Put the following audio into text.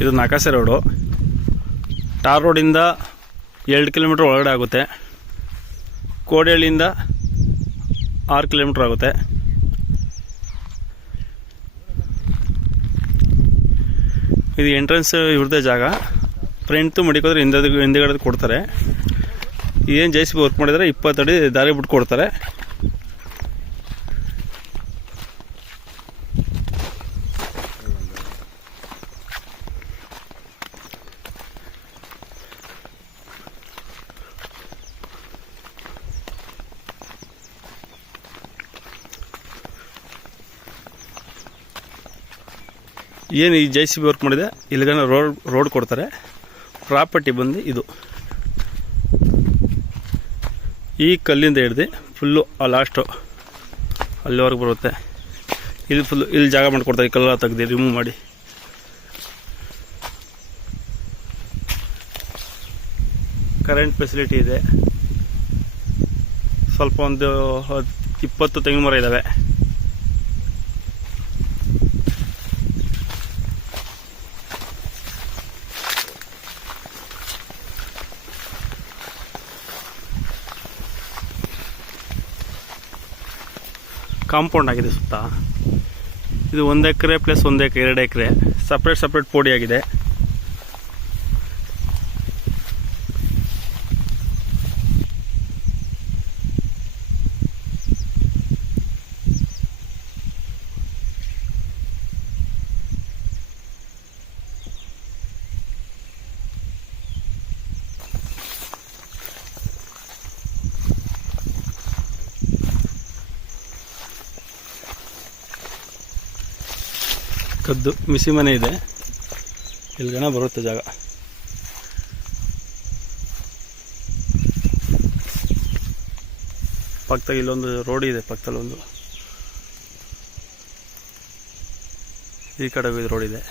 ಇದು ನಕಾಸೆ ರೋಡು. ಟಾರ್ ರೋಡಿಂದ 2 ಕಿಲೋಮೀಟ್ರ್ ಒಳಗಡೆ ಆಗುತ್ತೆ. ಕೋಡಿಹಳ್ಳಿಯಿಂದ 6 ಕಿಲೋಮೀಟ್ರ್ ಆಗುತ್ತೆ. ಇದು ಎಂಟ್ರೆನ್ಸ್ ಇವ್ರದ್ದೇ ಜಾಗ. ಫ್ರಂಟು ಮಡಿಕೋದ್ರೆ ಹಿಂದೆಗಡೆ ಕೊಡ್ತಾರೆ. ಏನು JCB ವರ್ಕ್ ಮಾಡಿದರೆ 20 ಅಡಿ ದಾರಿ ಬಿಟ್ಟು ಕೊಡ್ತಾರೆ. ಏನು ಈ JCB ವರ್ಕ್ ಮಾಡಿದೆ ಇಲ್ಲಿಗನ ರೋಡ್ ಕೊಡ್ತಾರೆ. ಪ್ರಾಪರ್ಟಿ ಬಂದು ಇದು ಈ ಕಲ್ಲಿಂದ ಹಿಡ್ದು ಫುಲ್ಲು ಆ ಲಾಸ್ಟು ಅಲ್ಲಿವರೆಗೆ ಬರುತ್ತೆ. ಇಲ್ಲಿ ಫುಲ್ಲು ಇಲ್ಲಿ ಜಾಗ ಮಾಡಿಕೊಡ್ತಾರೆ. ಈ ಕಲ್ಲ ತೆಗ್ದು ರಿಮೂವ್ ಮಾಡಿ. ಕರೆಂಟ್ ಫೆಸಿಲಿಟಿ ಇದೆ. ಸ್ವಲ್ಪ ಒಂದು 20 ತೆಂಗಿನ ಮರ ಇದ್ದಾವೆ. ಕಾಂಪೌಂಡ್ ಆಗಿದೆ ಸುತ್ತ. ಇದು 1 ಎಕರೆ ಪ್ಲಸ್ 1 ಎಕರೆ 2 ಎಕರೆ ಸಪ್ರೇಟ್ ಪೋಡಿ ಆಗಿದೆ. ಕದ್ದು ಮಿಸಿ ಮನೆ ಇದೆ. ಇಲ್ಲಿಗನ ಬರುತ್ತೆ ಜಾಗ. ಪಕ್ಕದಲ್ಲಿ ಇಲ್ಲೊಂದು ರೋಡ್ ಇದೆ. ಪಕ್ಕದಲ್ಲಿ ಒಂದು ಈ ಕಡೆ ರೋಡ್ ಇದೆ.